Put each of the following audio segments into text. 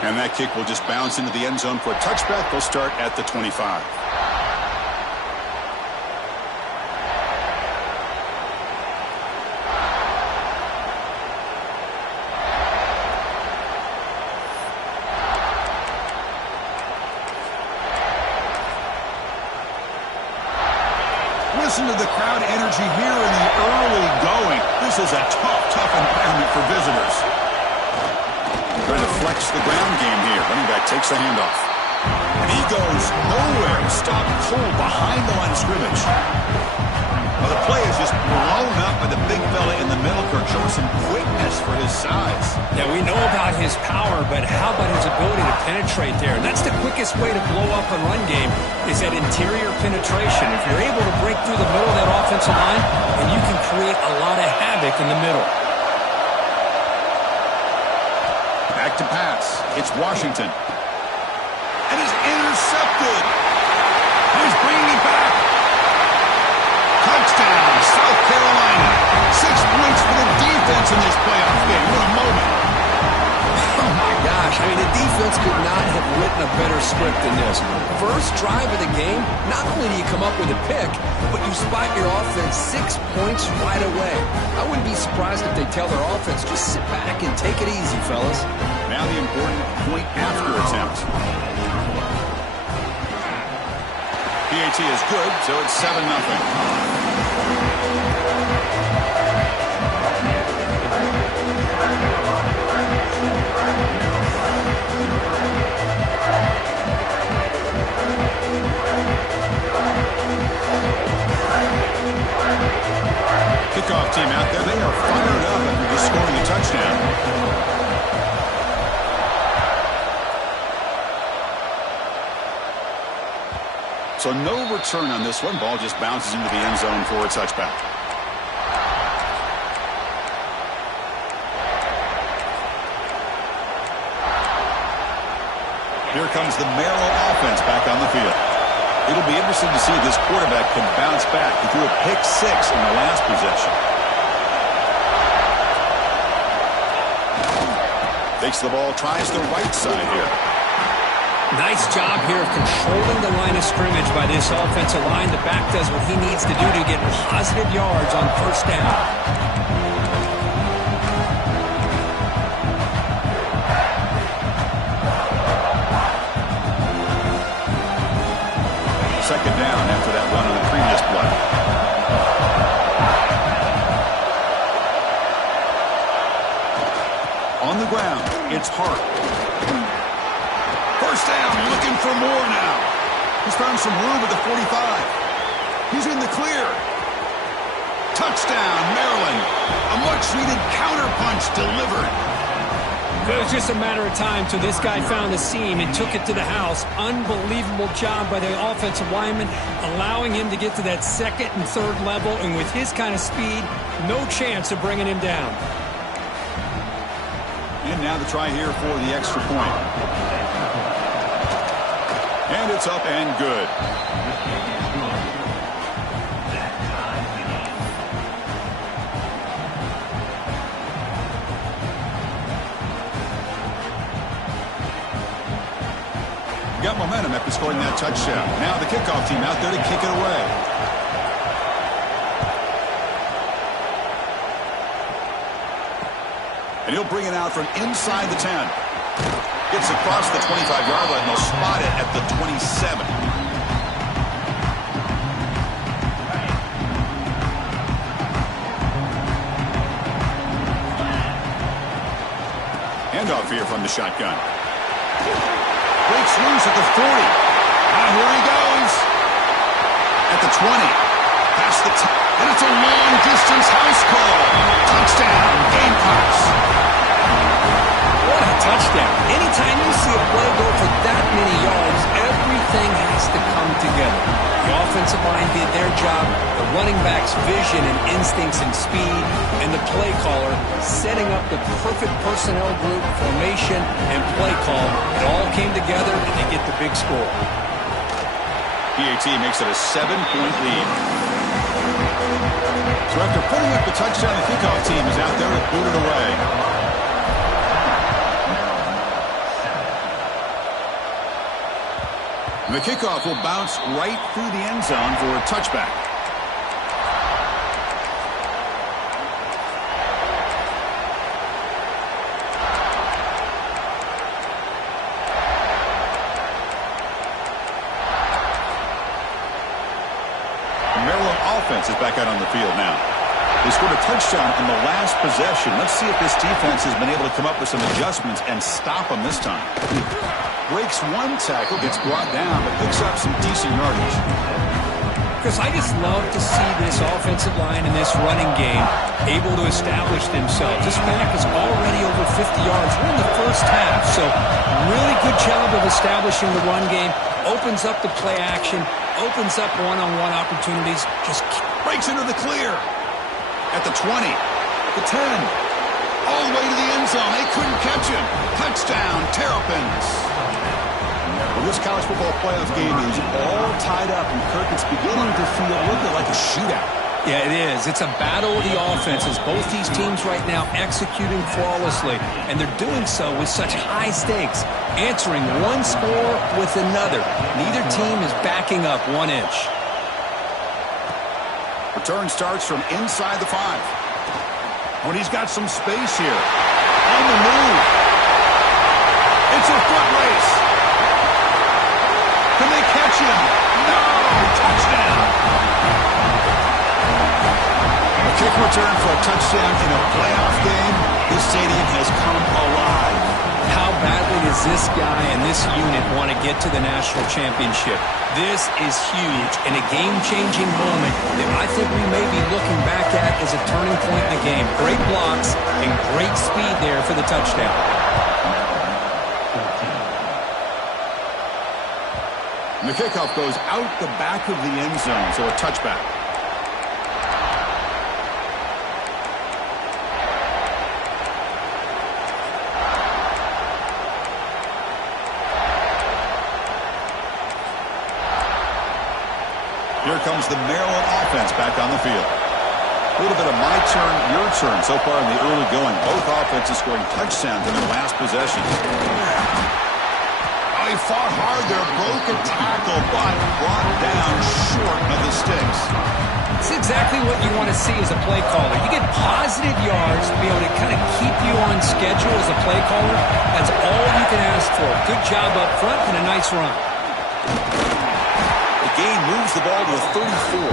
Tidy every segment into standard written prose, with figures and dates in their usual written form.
And that kick will just bounce into the end zone for a touchback. They'll start at the 25. Listen to the crowd energy here in the early going. This is a tough environment for visitors. Trying to flex the ground game here. Running back takes the handoff. And he goes nowhere. Stop cold behind the line of scrimmage. Well, the play is just blown up by the big fella in the middle, Kirk, showing some quickness for his size. Yeah, we know about his power, but how about his ability to penetrate there? And that's the quickest way to blow up a run game is that interior penetration. If you're able to break through the middle of that offensive line, then you can create a lot of havoc in the middle. Back to pass. It's Washington. And he's intercepted. He's bringing it back. Touchdown, South Carolina. 6 points for the defense in this playoff game. What a moment. Oh, my gosh. I mean, the defense could not have written a better script than this. First drive of the game, not only do you come up with a pick, but you spot your offense 6 points right away. I wouldn't be surprised if they tell their offense, just sit back and take it easy, fellas. Now the important point after attempt. PAT is good, so it's 7-0. Kickoff team out there, they are fired up after just scoring a touchdown. So no return on this one. Ball just bounces into the end zone for a touchback. Here comes the Maryland offense back on the field. It'll be interesting to see if this quarterback can bounce back. He threw a pick 6 in the last possession. Takes the ball, tries the right side here. Nice job here of controlling the line of scrimmage by this offensive line. The back does what he needs to do to get positive yards on first down. Second down after that run on the previous play. On the ground, it's Hart. First down, looking for more now. He's found some room at the 45. He's in the clear. Touchdown, Maryland. A much-needed counterpunch delivered. It was just a matter of time till this guy found a seam and took it to the house. Unbelievable job by the offensive lineman, allowing him to get to that second and third level. And with his kind of speed, no chance of bringing him down. And now the try here for the extra point. And it's up and good. Got momentum after scoring that touchdown. Now the kickoff team out there to kick it away. And he'll bring it out from inside the 10. Gets across the 25-yard line. They'll spot it at the 27. Handoff here from the shotgun. Breaks loose at the 40. Now here he goes. At the 20. Past the and it's a long-distance house call. Touchdown, Gamecocks. What a touchdown. Anytime you see a play go for that many yards, everything has to come together. The offensive line did their job, the running back's vision and instincts and speed, and the play caller setting up the perfect personnel group, formation, and play call. It all came together, and they get the big score. PAT makes it a 7-point lead. So after putting up the touchdown, the kickoff team is out there to boot it away. And the kickoff will bounce right through the end zone for a touchback. Offense is back out on the field now. They scored a touchdown in the last possession. Let's see if this defense has been able to come up with some adjustments and stop them this time. Breaks one tackle, gets brought down, but picks up some decent yardage. Chris, I just love to see this offensive line and this running game able to establish themselves. This back is already over 50 yards. We're in the first half, so really good job of establishing the run game. Opens up the play action, opens up one-on-one opportunities. Just breaks into the clear. At the 20, the 10, all the way to the end zone. They couldn't catch him. Touchdown, Terrapins. Well, this college football playoff game is all tied up, and Kirk, it's beginning to feel a little bit like a shootout. Yeah, it is. It's a battle of the offenses. Both these teams right now executing flawlessly, and they're doing so with such high stakes, answering one score with another. Neither team is backing up 1 inch. Return starts from inside the 5. When he's got some space here. On the move. It's a foot race. Can they catch him? No! Touchdown! A kick return for a touchdown in a playoff game. This stadium has come alive. How badly does this guy and this unit want to get to the national championship? This is huge and a game-changing moment that I think we may be looking back at as a turning point in the game. Great blocks and great speed there for the touchdown. And the kickoff goes out the back of the end zone, so a touchback. Here comes the Maryland offense back on the field. A little bit of my turn, your turn so far in the early going. Both offenses scoring touchdowns in their last possession. Oh, he fought hard there, broke a tackle, but brought down short of the sticks. It's exactly what you want to see as a play caller. You get positive yards to be able to kind of keep you on schedule as a play caller. That's all you can ask for. Good job up front and a nice run. Gain moves the ball to the 34.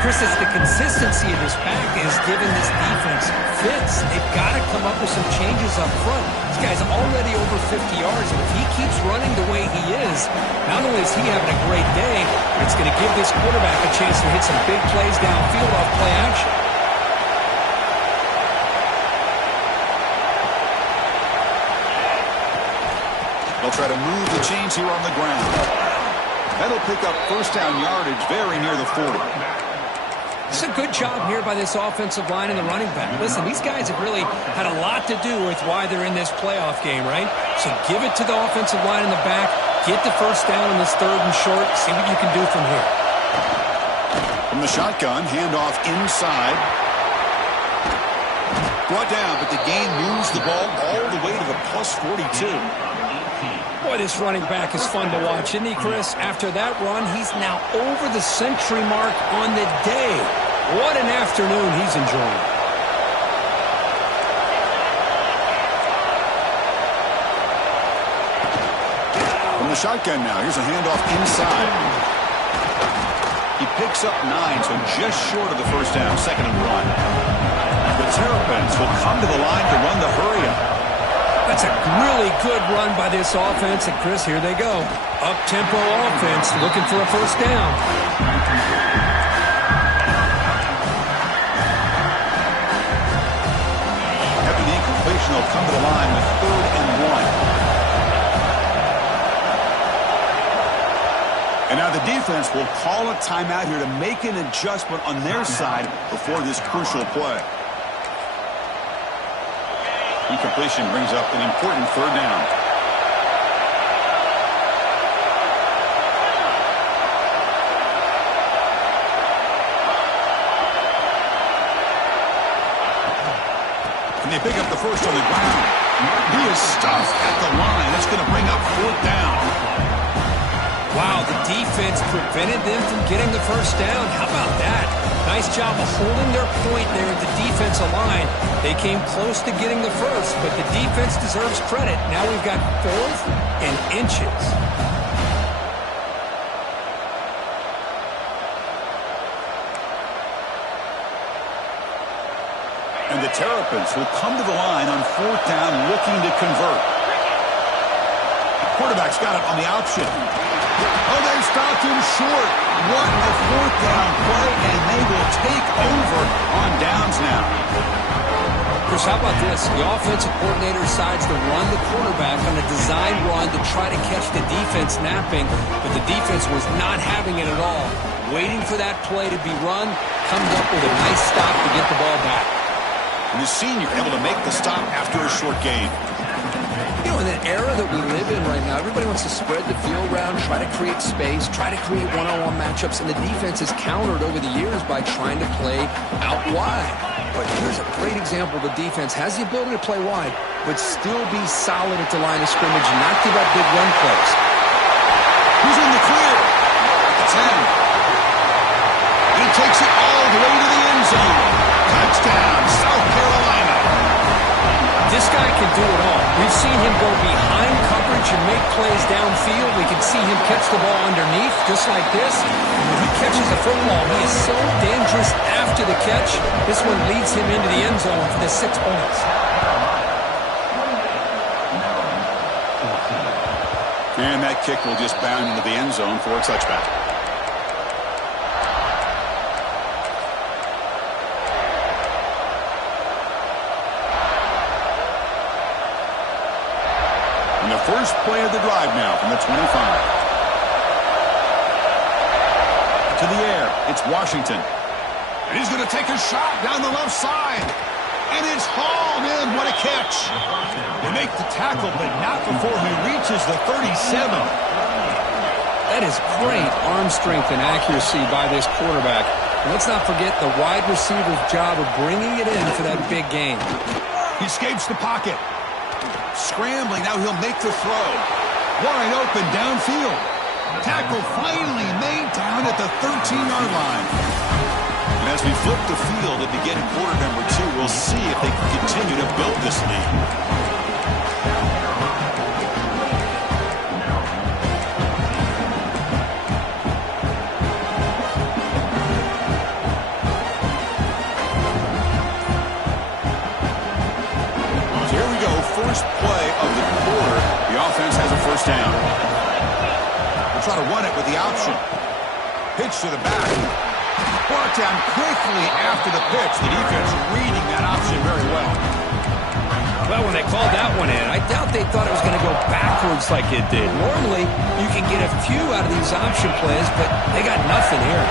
Chris, it's the consistency of this back is giving this defense fits. They've got to come up with some changes up front. This guy's already over 50 yards, and if he keeps running the way he is, not only is he having a great day, but it's going to give this quarterback a chance to hit some big plays downfield off play action. They'll try to move the chains here on the ground. That'll pick up first down yardage very near the 40. It's a good job here by this offensive line and the running back. Listen, these guys have really had a lot to do with why they're in this playoff game, right? So give it to the offensive line in the back. Get the first down in this 3rd and short. See what you can do from here. From the shotgun, handoff inside. Brought down, but the gain moves the ball all the way to the plus 42. Boy, this running back is fun to watch, isn't he, Chris? After that run, he's now over the century mark on the day. What an afternoon he's enjoying. From the shotgun now, here's a handoff inside. He picks up 9, so just short of the first down, 2nd and 1. The Terrapins will come to the line to run the hurry-up. That's a really good run by this offense. And, Chris, here they go. Up-tempo offense looking for a first down. After the incompletion, they'll come to the line with 3rd and 1. And now the defense will call a timeout here to make an adjustment on their side before this crucial play. Incompletion brings up an important 3rd down. And they pick up the first on the ground. He is stuffed at the line. It's going to bring up 4th down. Wow, the defense prevented them from getting the first down. How about that? Nice job of holding their point there at the defensive line. They came close to getting the first, but the defense deserves credit. Now we've got 4th and inches. And the Terrapins will come to the line on 4th down looking to convert. Quarterback's got it on the option. Oh, they stopped him short. What a 4th down play, and they will take over on downs now. Chris, how about this? The offensive coordinator decides to run the quarterback on a design run to try to catch the defense napping, but the defense was not having it at all. Waiting for that play to be run, comes up with a nice stop to get the ball back. And the senior able to make the stop after a short gain. You know, in the era that we live in right now, everybody wants to spread the field around, try to create space, try to create one-on-one matchups, and the defense has countered over the years by trying to play out wide. But here's a great example. The defense has the ability to play wide, but still be solid at the line of scrimmage and not give up big run plays. Who's in the clear? It's him. And he takes it all the way to the end zone. Touchdown, South Carolina. This guy can do it all. We've seen him go behind coverage and make plays downfield. We can see him catch the ball underneath, just like this. When he catches the football, he is so dangerous after the catch. This one leads him into the end zone for the 6 points. And that kick will just bound into the end zone for a touchback. And the first play of the drive now from the 25. To the air, it's Washington. And he's going to take a shot down the left side. And it's hauled in. What a catch. They make the tackle, but not before he reaches the 37. That is great arm strength and accuracy by this quarterback. And let's not forget the wide receiver's job of bringing it in for that big game. He escapes the pocket. Scrambling, now he'll make the throw. Wide open downfield. Tackle finally made down at the 13-yard line. And as we flip the field and begin quarter number 2, we'll see if they can continue to build this lead. First play of the quarter, the offense has a first down. We'll try to run it with the option. Pitch to the back. Brought down quickly after the pitch. The defense reading that option very well. Well, when they called that one in, I doubt they thought it was going to go backwards like it did. Normally, you can get a few out of these option plays, but they got nothing here.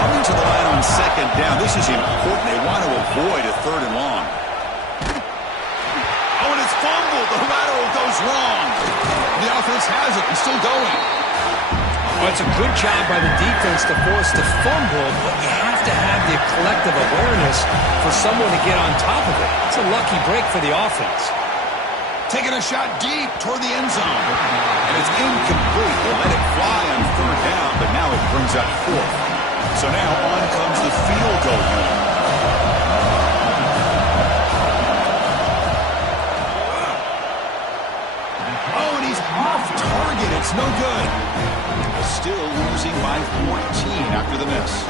Coming to the line on second down, this is important. They want to avoid a 3rd and long. Fumble, the lateral goes wrong. The offense has it and still going. Well, it's a good job by the defense to force the fumble, but you have to have the collective awareness for someone to get on top of it. It's a lucky break for the offense. Taking a shot deep toward the end zone. And it's incomplete. They let it fly on 3rd down, but now it brings up 4th. So now on comes the field goal unit. It's no good. Still losing by 14 after the miss.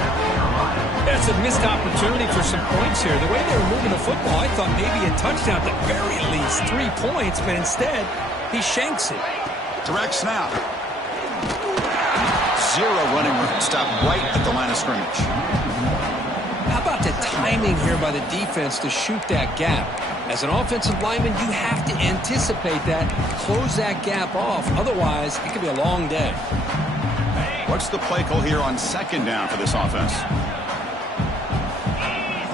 That's a missed opportunity for some points here. The way they were moving the football, I thought maybe a touchdown, at the very least 3 points, but instead, he shanks it. Direct snap. 0 running room. Stop right at the line of scrimmage. How about the timing here by the defense to shoot that gap? As an offensive lineman, you have to anticipate that, close that gap off. Otherwise, it could be a long day. What's the play call here on second down for this offense?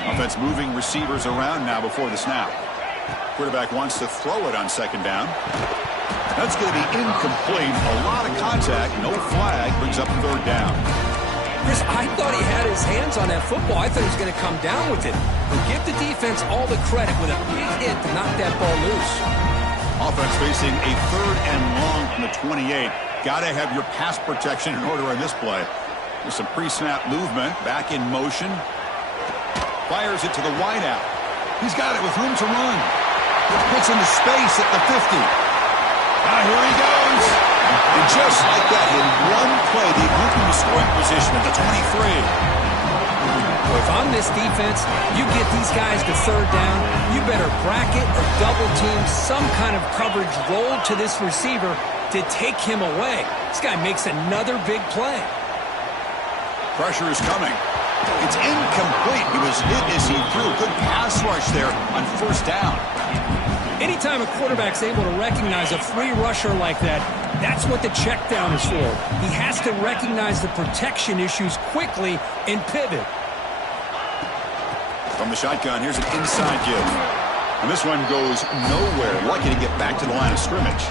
Offense moving receivers around now before the snap. Quarterback wants to throw it on second down. That's going to be incomplete. A lot of contact. No flag. Brings up 3rd down. Chris, I thought he had his hands on that football. I thought he was going to come down with it. But give the defense all the credit with a big hit to knock that ball loose. Offense facing a 3rd and long from the 28. Got to have your pass protection in order in this play. There's some pre-snap movement. Back in motion. Fires it to the wideout. He's got it with room to run. Gets into space at the 50. Now here he goes. And just like that, in one play, they moved into scoring position at the 23. Well, if I'm this defense, you get these guys to third down, you better bracket or double team some kind of coverage roll to this receiver to take him away. This guy makes another big play. Pressure is coming. It's incomplete. He was hit as he threw. Good pass rush there on first down. Anytime a quarterback's able to recognize a free rusher like that, that's what the check down is for. He has to recognize the protection issues quickly and pivot. From the shotgun, here's an inside give. And this one goes nowhere. Lucky to get back to the line of scrimmage.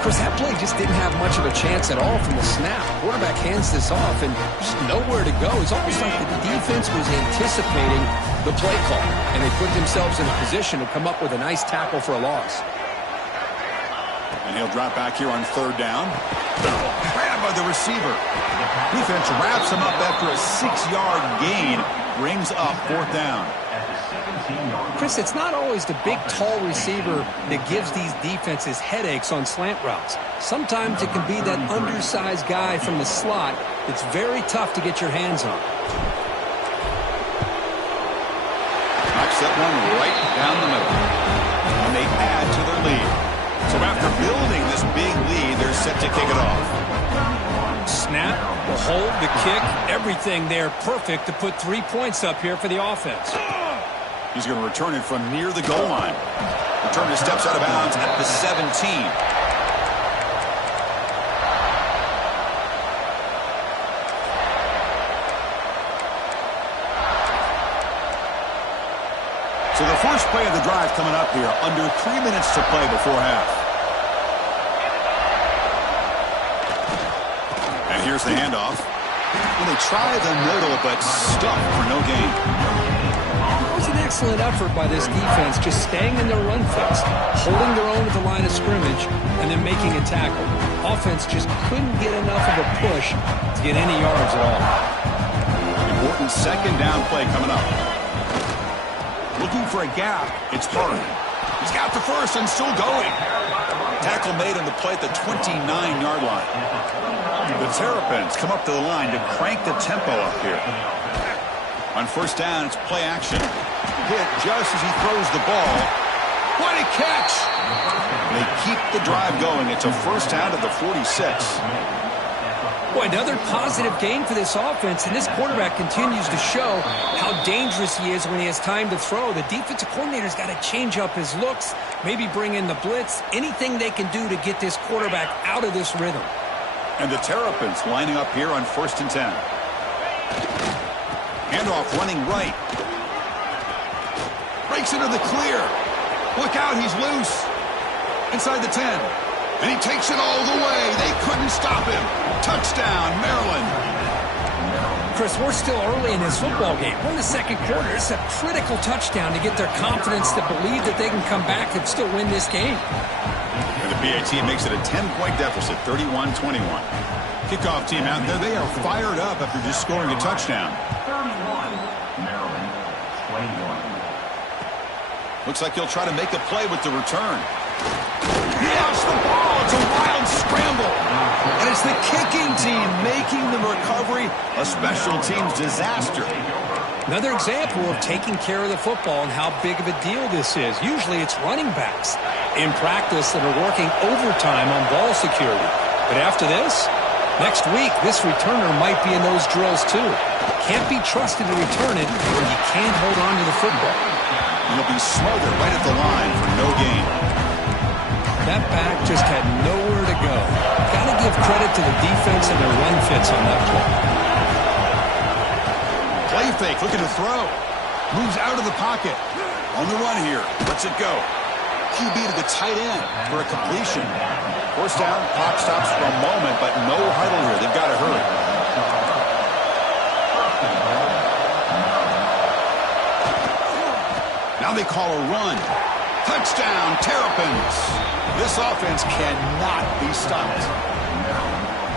Chris, that play just didn't have much of a chance at all from the snap. Quarterback hands this off and just nowhere to go. It's almost like the defense was anticipating the play call, and they put themselves in a position to come up with a nice tackle for a loss. And he'll drop back here on third down. Grabbed by the receiver. Defense wraps him up after a 6-yard gain. Brings up fourth down. Chris, it's not always the big, tall receiver that gives these defenses headaches on slant routes. Sometimes it can be that undersized guy from the slot that's very tough to get your hands on. Knocks that one right down the middle. And they add to their lead. So after building this big lead, they're set to kick it off. Snap, the hold, the kick, everything there perfect to put 3 points up here for the offense. He's going to return it from near the goal line. Return his steps out of bounds at the 17. So the first play of the drive coming up here. Under 3 minutes to play before half. And here's the handoff. Well, they try the middle, but stuck for no gain. It was an excellent effort by this defense, just staying in their run fix, holding their own at the line of scrimmage, and then making a tackle. Offense just couldn't get enough of a push to get any yards at all. Important second down play coming up. Looking for a gap. It's Hurd. He's got the first and still going. Tackle made on the play at the 29-yard line. The Terrapins come up to the line to crank the tempo up here. On first down, it's play action. Hit just as he throws the ball. What a catch! They keep the drive going. It's a first down at the 46. Boy, another positive gain for this offense, and this quarterback continues to show how dangerous he is when he has time to throw. The defensive coordinator's got to change up his looks, maybe bring in the blitz, anything they can do to get this quarterback out of this rhythm. And the Terrapins lining up here on first and 10. Handoff running right. Breaks into the clear. Look out, he's loose. Inside the 10. And he takes it all the way. They couldn't stop him. Touchdown, Maryland. Chris, we're still early in this football game. We're in the second quarter. It's a critical touchdown to get their confidence to believe that they can come back and still win this game. And the BAT makes it a 10-point deficit, 31-21. Kickoff team out there, they are fired up after just scoring a touchdown. 31, Maryland, 21. Looks like he'll try to make a play with the return. He lost the ball. It's a wild scramble. And it's the kicking team making the recovery a special teams disaster. Another example of taking care of the football and how big of a deal this is. Usually it's running backs in practice that are working overtime on ball security. But after this, next week, this returner might be in those drills too. Can't be trusted to return it when you can't hold on to the football. He'll be smothered right at the line for no gain. That back just had nowhere to go. Got to give credit to the defense and their run fits on that play. Play fake, looking to throw. Moves out of the pocket. On the run here. Lets it go. QB to the tight end for a completion. First down, clock stops for a moment, but no huddle here. They've got to hurry. Now they call a run. Touchdown, Terrapins. This offense cannot be stopped.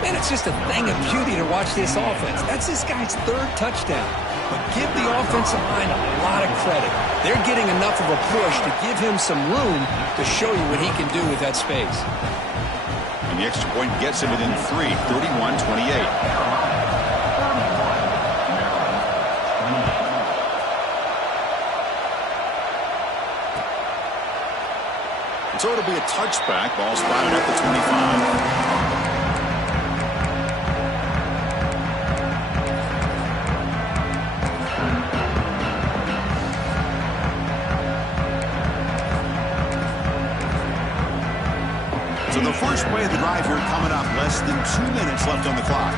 Man, it's just a thing of beauty to watch this offense. That's this guy's third touchdown. But give the offensive line a lot of credit. They're getting enough of a push to give him some room to show you what he can do with that space. And the extra point gets him within 3, 31-28. So it'll be a touchback. Ball spotted at the 25. So the first play of the drive here coming up. Less than 2 minutes left on the clock.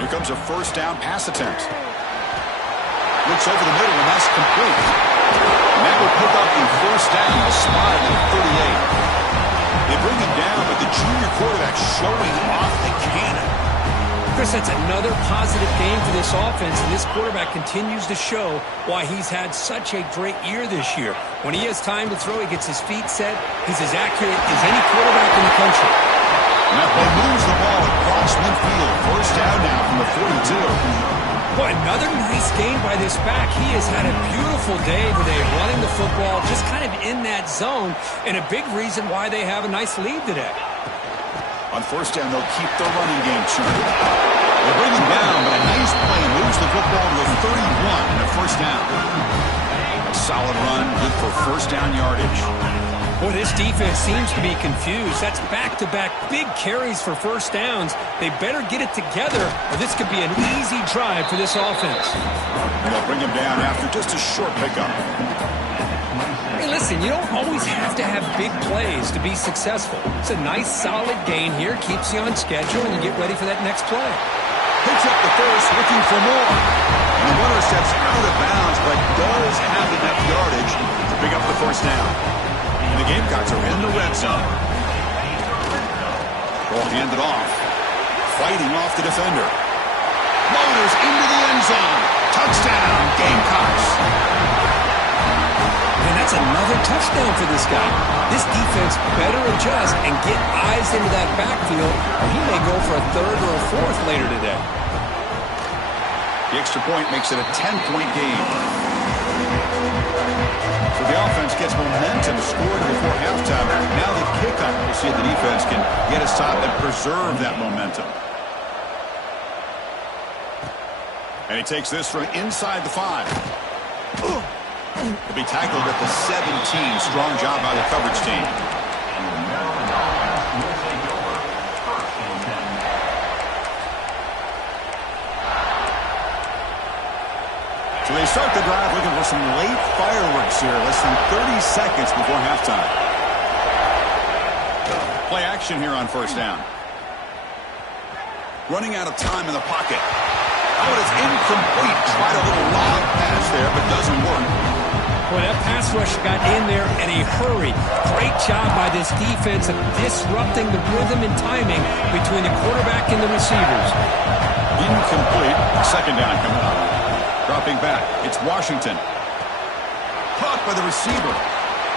Here comes a first down pass attempt. Looks over the middle, and that's complete. And that will pick up the first down, spotted at 38. They bring him down, but the junior quarterback showing off the cannon. Chris, that's another positive game for this offense, and this quarterback continues to show why he's had such a great year this year. When he has time to throw, he gets his feet set. He's as accurate as any quarterback in the country. And that play moves the ball across midfield. First down now from the 42. Boy, another nice game by this back. He has had a beautiful day today running the football, just kind of in that zone, and a big reason why they have a nice lead today. On first down, they'll keep the running game churning. They bring him down, but a nice play moves the football to a 31 and a first down. A solid run, good for first down yardage. Boy, this defense seems to be confused. That's back-to-back big carries for first downs. They better get it together, or this could be an easy drive for this offense. And they'll bring him down after just a short pickup. Hey, listen, you don't always have to have big plays to be successful. It's a nice, solid gain here. Keeps you on schedule, and you get ready for that next play. Picks up the first, looking for more. And the runner steps out of bounds, but does have enough yardage to pick up the first down. And the Gamecocks are in the red zone. Ball handed off. Fighting off the defender. Motors into the end zone. Touchdown, Gamecocks. And that's another touchdown for this guy. This defense better adjust and get eyes into that backfield, or he may go for a third or a fourth later today. The extra point makes it a 10-point game. So the offense gets momentum scored before halftime. Now the kickoff. We'll see if the defense can get a stop and preserve that momentum. And he takes this from inside the 5. He'll be tackled at the 17. Strong job by the coverage team. So they start the drive looking for some late fireworks here. Less than 30 seconds before halftime. Play action here on first down. Running out of time in the pocket. Oh, it's incomplete. Tried a little long pass there, but doesn't work. Well, that pass rush got in there in a hurry. Great job by this defense of disrupting the rhythm and timing between the quarterback and the receivers. Incomplete. Second down coming up. Dropping back. It's Washington. Caught by the receiver.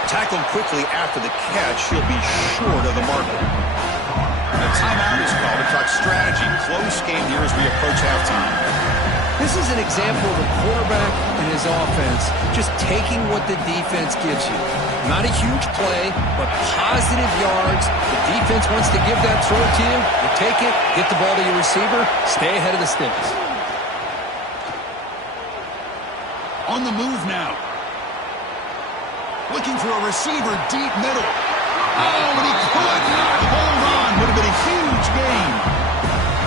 Tackled quickly after the catch. He'll be short of the marker. And a timeout is called to talk strategy. Close game here as we approach halftime. This is an example of a quarterback and his offense just taking what the defense gives you. Not a huge play, but positive yards. The defense wants to give that throw to you. You take it, get the ball to your receiver, stay ahead of the sticks. On the move now. Looking for a receiver deep middle. Oh, but he could not hold on. Would have been a huge gain.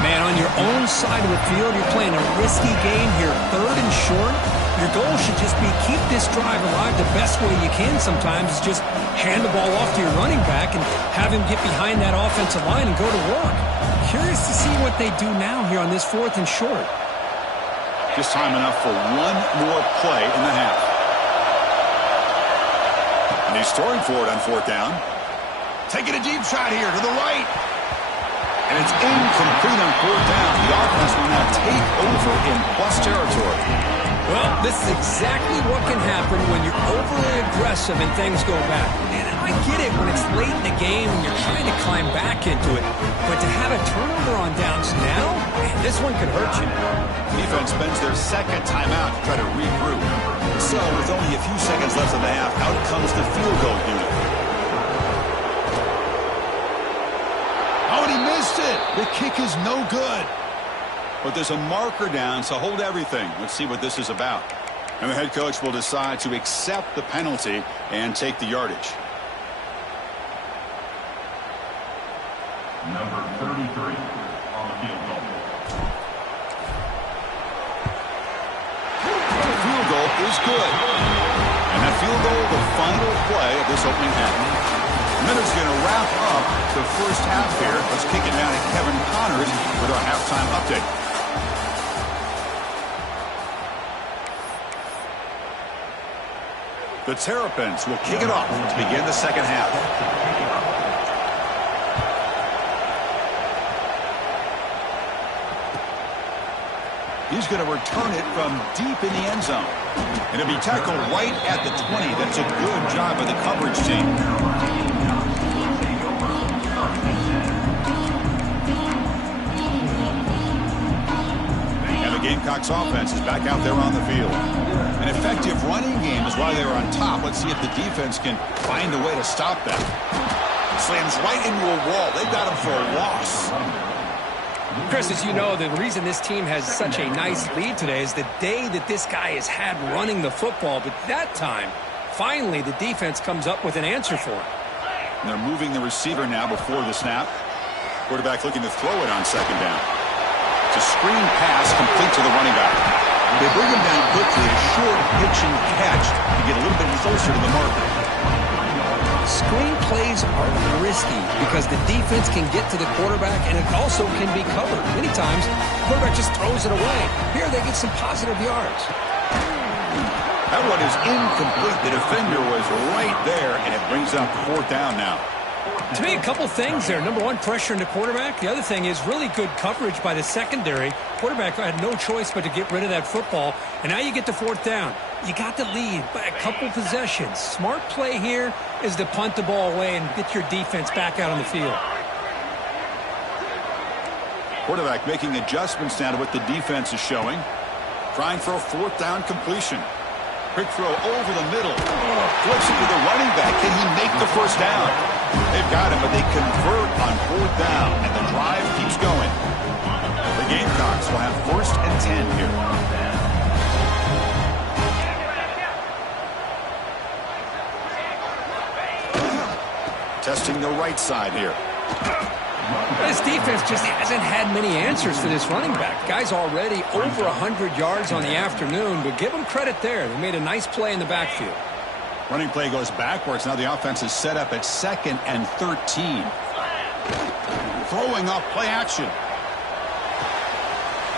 Man, on your own side of the field, you're playing a risky game here. Third and short. Your goal should just be keep this drive alive the best way you can sometimes is just hand the ball off to your running back and have him get behind that offensive line and go to work. Curious to see what they do now here on this fourth and short. Just time enough for one more play in the half. And he's storing for it on fourth down. Taking a deep shot here to the right. And it's incomplete on fourth down. The offense will now take over in plus territory. Well, this is exactly what can happen when you're overly aggressive and things go bad. And I get it when it's late in the game and you're trying to climb back into it. But to have a turnover on downs now, man, this one could hurt you. Defense spends their second timeout to try to regroup. So, with only a few seconds left in the half, out comes the field goal unit. Oh, and he missed it. The kick is no good. But there's a marker down, so hold everything. Let's see what this is about. And the head coach will decide to accept the penalty and take the yardage. Number 33 on the field goal. The field goal is good. And that field goal, the final play of this opening half. And then it's going to wrap up the first half here. Let's kick it down to Kevin Connors with our halftime update. The Terrapins will kick it off to begin the second half. He's going to return it from deep in the end zone. And it'll be tackled right at the 20. That's a good job by the coverage team. And the Gamecocks offense is back out there on the field. An effective running game is why they were on top. Let's see if the defense can find a way to stop them. Slams right into a wall. They got him for a loss. Chris, as you know, the reason this team has such a nice lead today is the day that this guy has had running the football. But that time, finally, the defense comes up with an answer for him. And they're moving the receiver now before the snap. Quarterback looking to throw it on second down. It's a screen pass complete to the running back. They bring him down quickly, a short pitch and catch to get a little bit closer to the marker. Screen plays are risky because the defense can get to the quarterback and it also can be covered. Many times, the quarterback just throws it away. Here, they get some positive yards. That one is incomplete. The defender was right there, and it brings up fourth down now. To me, a couple things there. Number one, pressure in the quarterback. The other thing is really good coverage by the secondary. Quarterback had no choice but to get rid of that football. And now you get to fourth down. You got the lead by a couple possessions. Smart play here is to punt the ball away and get your defense back out on the field. Quarterback making adjustments now to what the defense is showing. Trying for a fourth down completion. Quick throw over the middle. Flips it to the running back. Can he make the first down? They've got him, but they convert on fourth down, and the drive keeps going. The Gamecocks will have first and 10 here. Testing the right side here. This defense just hasn't had many answers for this running back. Guy's already over 100 yards on the afternoon, but give him credit there. They made a nice play in the backfield. Running play goes backwards. Now the offense is set up at 2nd and 13. Throwing off play action.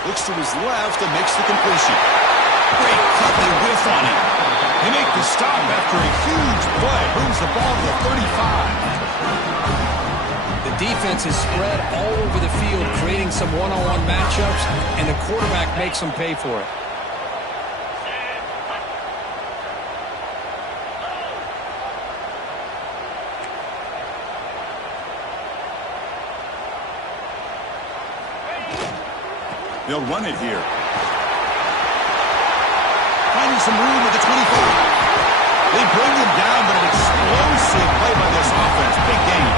Looks to his left and makes the completion. Great cut. They whiff on him. They make the stop after a huge play. Brings the ball to the 35. The defense is spread all over the field, creating some one-on-one matchups, and the quarterback makes them pay for it. They'll run it here. Finding some room at the 25. They bring him down, but an explosive play by this offense. Big game.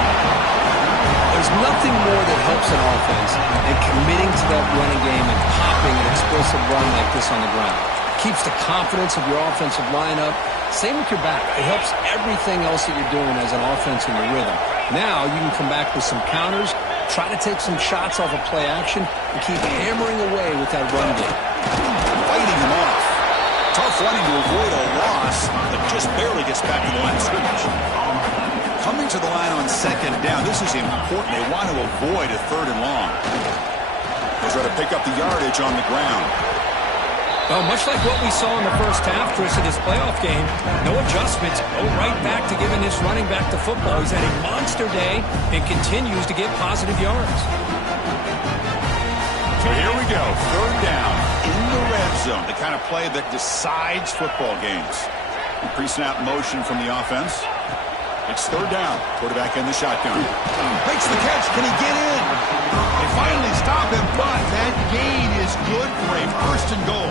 There's nothing more that helps an offense than committing to that running game and popping an explosive run like this on the ground. Keeps the confidence of your offensive lineup. Same with your back. It helps everything else that you're doing as an offense in your rhythm. Now you can come back with some counters, try to take some shots off of play action, and keep hammering away with that run game. Fighting him off. Tough running to avoid a loss, but just barely gets back to the line of scrimmage. Coming to the line on second down, this is important. They want to avoid a 3rd and long. They try to pick up the yardage on the ground. Well, much like what we saw in the first half, Chris, of this playoff game, no adjustments, go right back to giving this running back the football. He's had a monster day and continues to get positive yards. So here we go, 3rd down in the red zone, the kind of play that decides football games. Pre-snap motion from the offense. It's third down. Quarterback in the shotgun. Makes the catch. Can he get in? They finally stop him, but that gain is good for a first and goal.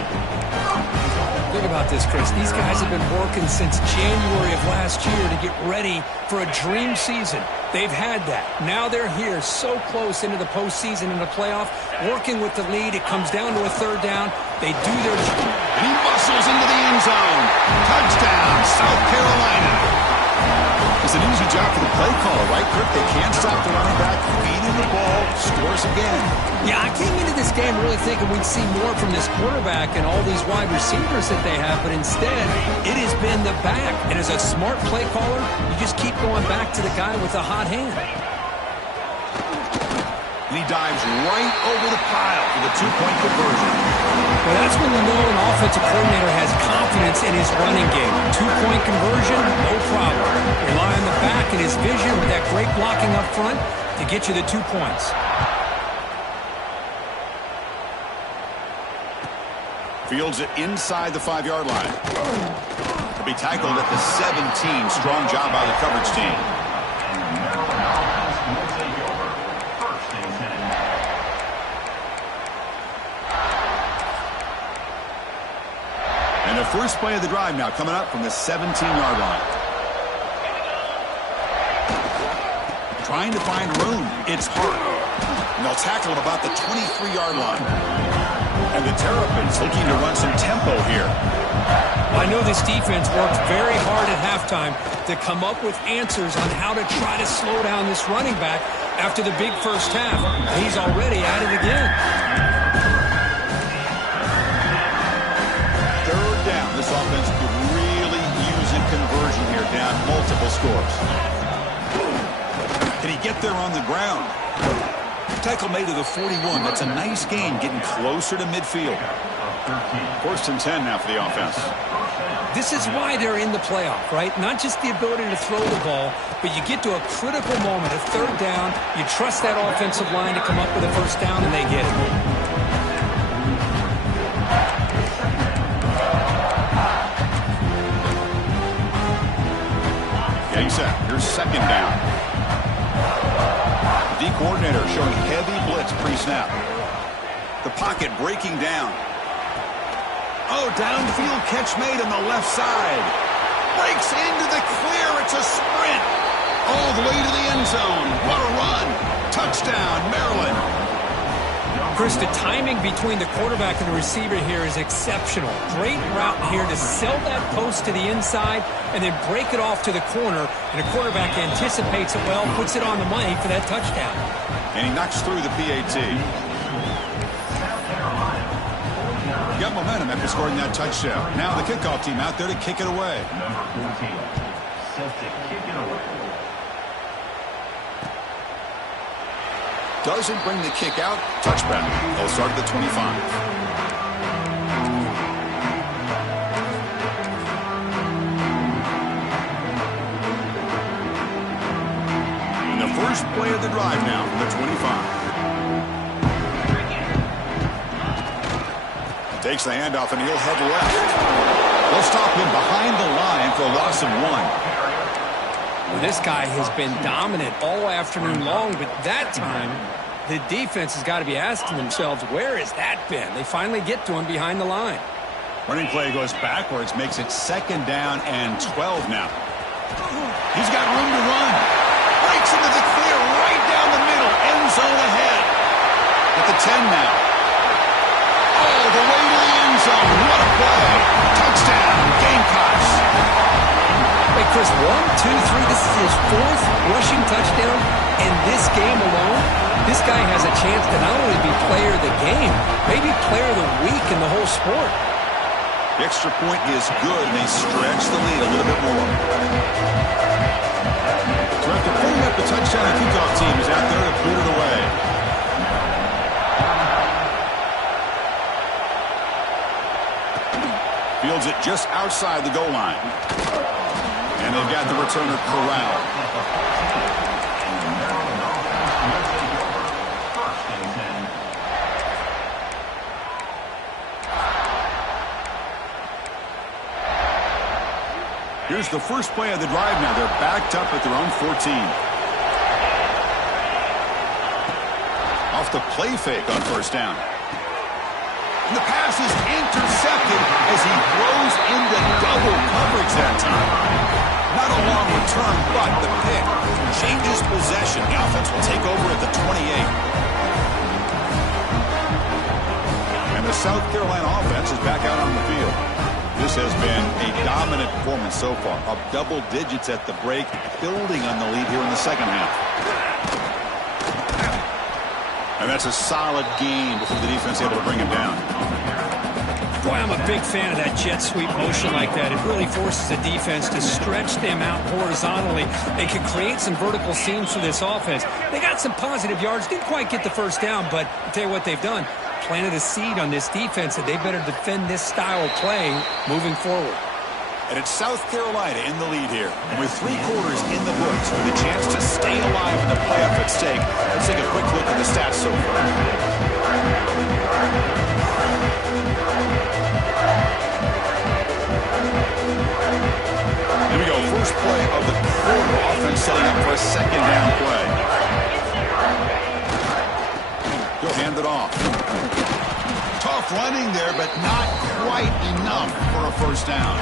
Think about this, Chris. These guys have been working since January of last year to get ready for a dream season. They've had that. Now they're here so close into the postseason and the playoff, working with the lead. It comes down to a third down. They do their job. And he muscles into the end zone. Touchdown, South Carolina. It's an easy job for the play caller, right, Kirk? They can't stop the running back, feeding the ball, scores again. Yeah, I came into this game really thinking we'd see more from this quarterback and all these wide receivers that they have, but instead, it has been the back. And as a smart play caller, you just keep going back to the guy with the hot hand. And he dives right over the pile for the two-point conversion. Well, that's when you know an offensive coordinator has confidence in his running game. Two-point conversion, no problem. Rely on the back and his vision with that great blocking up front to get you the 2 points. Fields it inside the 5-yard line. He'll be tackled at the 17. Strong job by the coverage team. And the first play of the drive now coming up from the 17-yard line. Trying to find room. It's hard. And they'll tackle him about the 23-yard line. And the Terrapins looking to run some tempo here. I know this defense worked very hard at halftime to come up with answers on how to try to slow down this running back after the big first half. He's already at it again. Third down. This offense could really use a conversion here, down multiple scores. Can he get there on the ground? Tackle made to the 41. That's a nice gain, getting closer to midfield. First and 10 now for the offense. This is why they're in the playoff, right? Not just the ability to throw the ball, but you get to a critical moment, a third down. You trust that offensive line to come up with a first down, and they get it. Getting set. Here's second down. D coordinator showing heavy blitz pre-snap. The pocket breaking down. Oh, downfield catch made on the left side. Breaks into the clear. It's a sprint. All the way to the end zone. What a run. Touchdown, Maryland. Chris, the timing between the quarterback and the receiver here is exceptional. Great route here to sell that post to the inside and then break it off to the corner. And the quarterback anticipates it well, puts it on the money for that touchdown. And he knocks through the PAT. Got momentum after scoring that touchdown. Now the kickoff team out there to kick it away. Number 14, set to kick it away. Doesn't bring the kick out. Touchback. They'll start at the 25. And the first play of the drive now from the 25. Takes the handoff and he'll head left. They'll stop him behind the line for a loss of 1. Well, this guy has been dominant all afternoon long, but that time the defense has got to be asking themselves, where has that been? They finally get to him behind the line. Running play goes backwards, makes it second down and 12 now. He's got room to run. Breaks into the clear right down the middle. End zone ahead. At the 10 now. All the way to the end zone. What a play. Touchdown. Gamecocks. Hey, Chris, 1, 2, 3. This is his 4th rushing touchdown in this game alone. This guy has a chance to not only be player of the game, maybe player of the week in the whole sport. The extra point is good, and they stretch the lead a little bit more. So after pulling up the touchdown, the kickoff team is out there to boot it away. Fields it just outside the goal line. And they've got the returner corralled. Here's the first play of the drive now. They're backed up at their own 14. Off the play fake on first down. And the pass is intercepted as he throws into double coverage that time. Not a long return, but the pick changes possession. The offense will take over at the 28. And the South Carolina offense is back out on the field. This has been a dominant performance so far. Up double digits at the break, building on the lead here in the second half. And that's a solid gain before the defense able to bring him down. Boy, I'm a big fan of that jet sweep motion like that. It really forces the defense to stretch them out horizontally. They can create some vertical seams for this offense. They got some positive yards. Didn't quite get the first down, but I'll tell you what they've done. Planted a seed on this defense that they better defend this style of play moving forward. And it's South Carolina in the lead here. And with 3 quarters in the books with a chance to stay alive in the playoff at stake, let's take a quick look at the stats so far. Here we go. First play of the quarter. Offense setting up for a second down play. He'll hand it off. Tough running there, but not quite enough for a first down.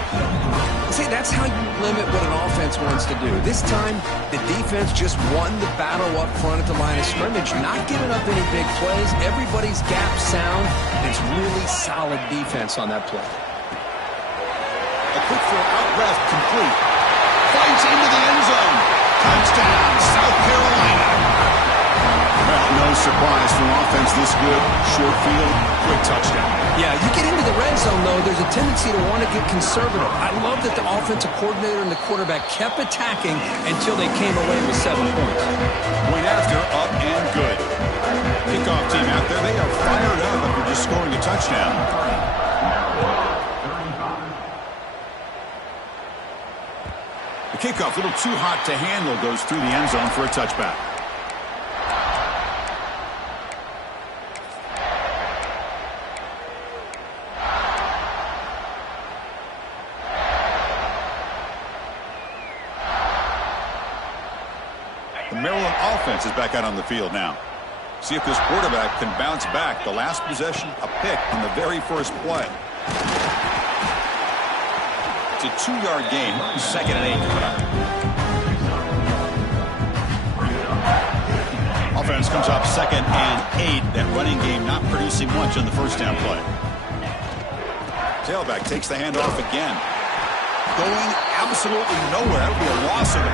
See, that's how you limit what an offense wants to do. This time, the defense just won the battle up front at the line of scrimmage, not giving up any big plays. Everybody's gap sound. It's really solid defense on that play. A quick throw out left, complete. Fights into the end zone. Touchdown, South Carolina. Well, no surprise for an offense this good. Short field, quick touchdown. Yeah, you get into the red zone, though, there's a tendency to want to get conservative. I love that the offensive coordinator and the quarterback kept attacking until they came away with 7 points. Point after, up and good. Kickoff team out there, they are fired up after just scoring a touchdown. The kickoff, a little too hot to handle, goes through the end zone for a touchback. The Maryland offense is back out on the field now. See if this quarterback can bounce back. The last possession, a pick on the very first play. It's a 2-yard gain. 2nd and 8. Offense comes up 2nd and 8. That running game not producing much on the first down play. Tailback takes the handoff again. Going absolutely nowhere. That would be a loss of it.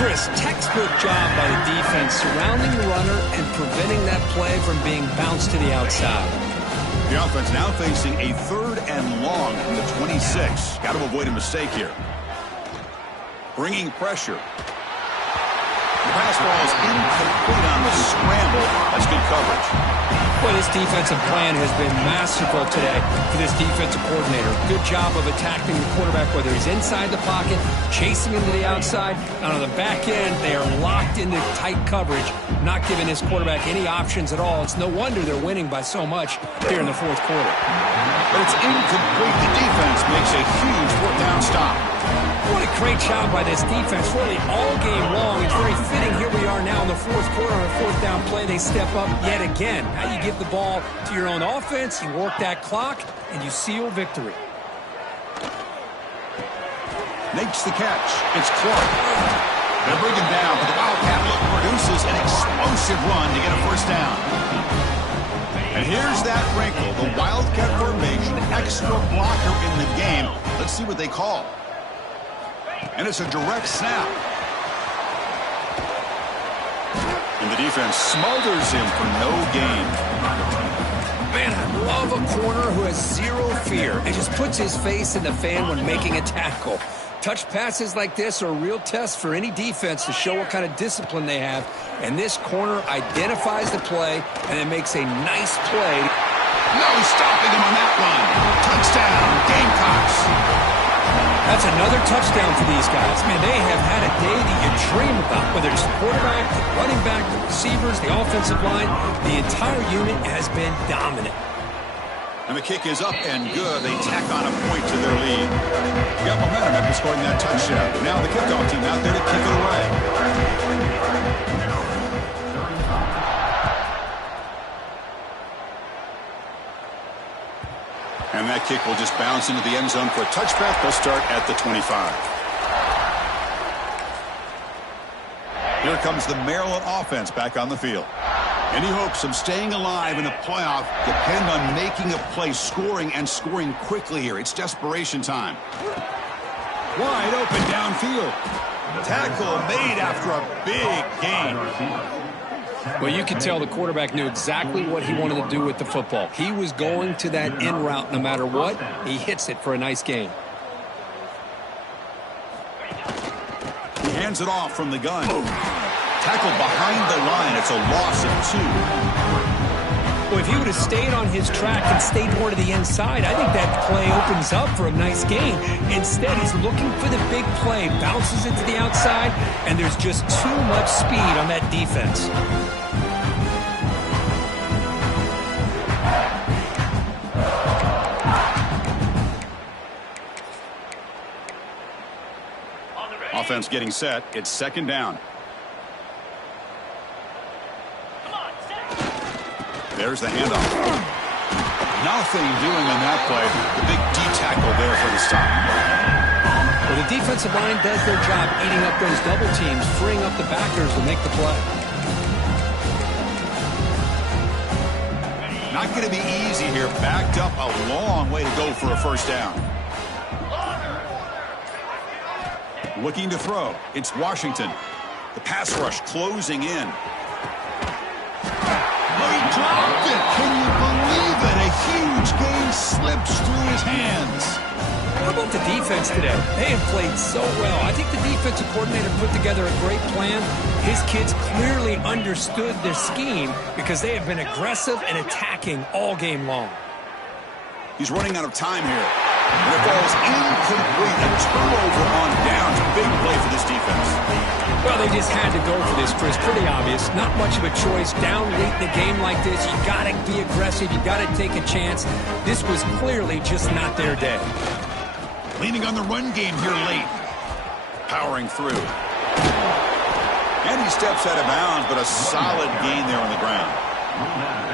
Chris, textbook job by the defense surrounding the runner and preventing that play from being bounced to the outside. The offense now facing a 3rd and long from the 26. Got to avoid a mistake here. Bringing pressure. The pass ball is incomplete on the scramble. That's good coverage. Boy, this defensive plan has been masterful today for this defensive coordinator. Good job of attacking the quarterback, whether he's inside the pocket, chasing him to the outside. And on the back end, they are locked into tight coverage, not giving this quarterback any options at all. It's no wonder they're winning by so much here in the 4th quarter. But it's incomplete. The defense makes a huge 4th down stop. What a great job by this defense, really all game long. It's very fitting. Here we are now in the 4th quarter on a 4th down play. They step up yet again. Now you give the ball to your own offense, you work that clock, and you seal victory. Makes the catch. It's Clark. They'll bring him down, but the Wildcat look produces an explosive run to get a first down. And here's that wrinkle. The Wildcat formation, extra blocker in the game. Let's see what they call. And it's a direct snap. And the defense smothers him for no gain. Man, I love a corner who has zero fear and just puts his face in the fan when making a tackle. Touch passes like this are a real test for any defense to show what kind of discipline they have. And this corner identifies the play and then makes a nice play. No stopping him on that one. Touchdown, Gamecocks. That's another touchdown for these guys. Man, they have had a day that you dream about. Whether it's the quarterback, the running back, the receivers, the offensive line, the entire unit has been dominant. And the kick is up and good. They tack on a point to their lead. Got momentum after scoring that touchdown. Now the kickoff team out there to kick it away. And that kick will just bounce into the end zone for a touchback. They'll start at the 25. Here comes the Maryland offense back on the field. Any hopes of staying alive in the playoff depend on making a play, scoring, and scoring quickly here. It's desperation time. Wide open downfield. Tackle made after a big gain. Well, you could tell the quarterback knew exactly what he wanted to do with the football. He was going to that in route no matter what. He hits it for a nice gain. He hands it off from the gun. Tackled behind the line. It's a loss of 2. Well, if he would have stayed on his track and stayed more to the inside, I think that play opens up for a nice gain. Instead, he's looking for the big play, bounces it to the outside, and there's just too much speed on that defense. Offense getting set. It's second down. There's the handoff. Nothing doing on that play. The big D-tackle there for the stop. Well, the defensive line does their job eating up those double teams, freeing up the backers to make the play. Not going to be easy here. Backed up a long way to go for a first down. Looking to throw. It's Washington. The pass rush closing in. He dropped it. Can you believe it? A huge gain slips through his hands. How about the defense today? They have played so well. I think the defensive coordinator put together a great plan. His kids clearly understood their scheme because they have been aggressive and attacking all game long. He's running out of time here. And the ball's incomplete. A turnover on downs. Big play for this defense. Well, they just had to go for this, Chris. Pretty obvious. Not much of a choice. Down late in the game like this, you got to be aggressive. You got to take a chance. This was clearly just not their day. Leaning on the run game here late. Powering through. And he steps out of bounds, but a solid gain there on the ground.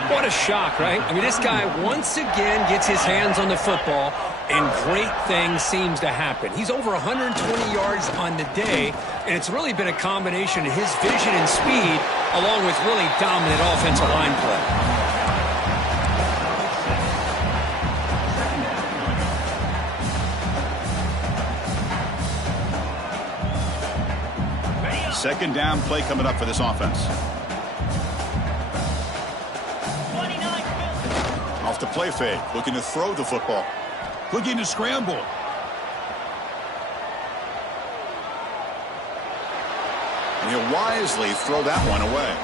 What a shock, right? I mean, this guy once again gets his hands on the football, and great things seems to happen. He's over 120 yards on the day, and it's really been a combination of his vision and speed, along with really dominant offensive line play. Second down play coming up for this offense. Off the play fake, looking to throw the football. Looking to scramble. And he'll wisely throw that one away.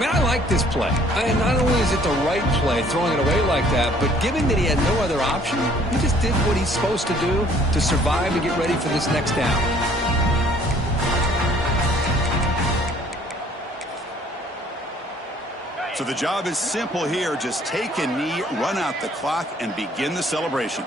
Man, I like this play. Not only is it the right play, throwing it away like that, but given that he had no other option, he just did what he's supposed to do to survive and get ready for this next down. So the job is simple here. Just take a knee, run out the clock, and begin the celebration.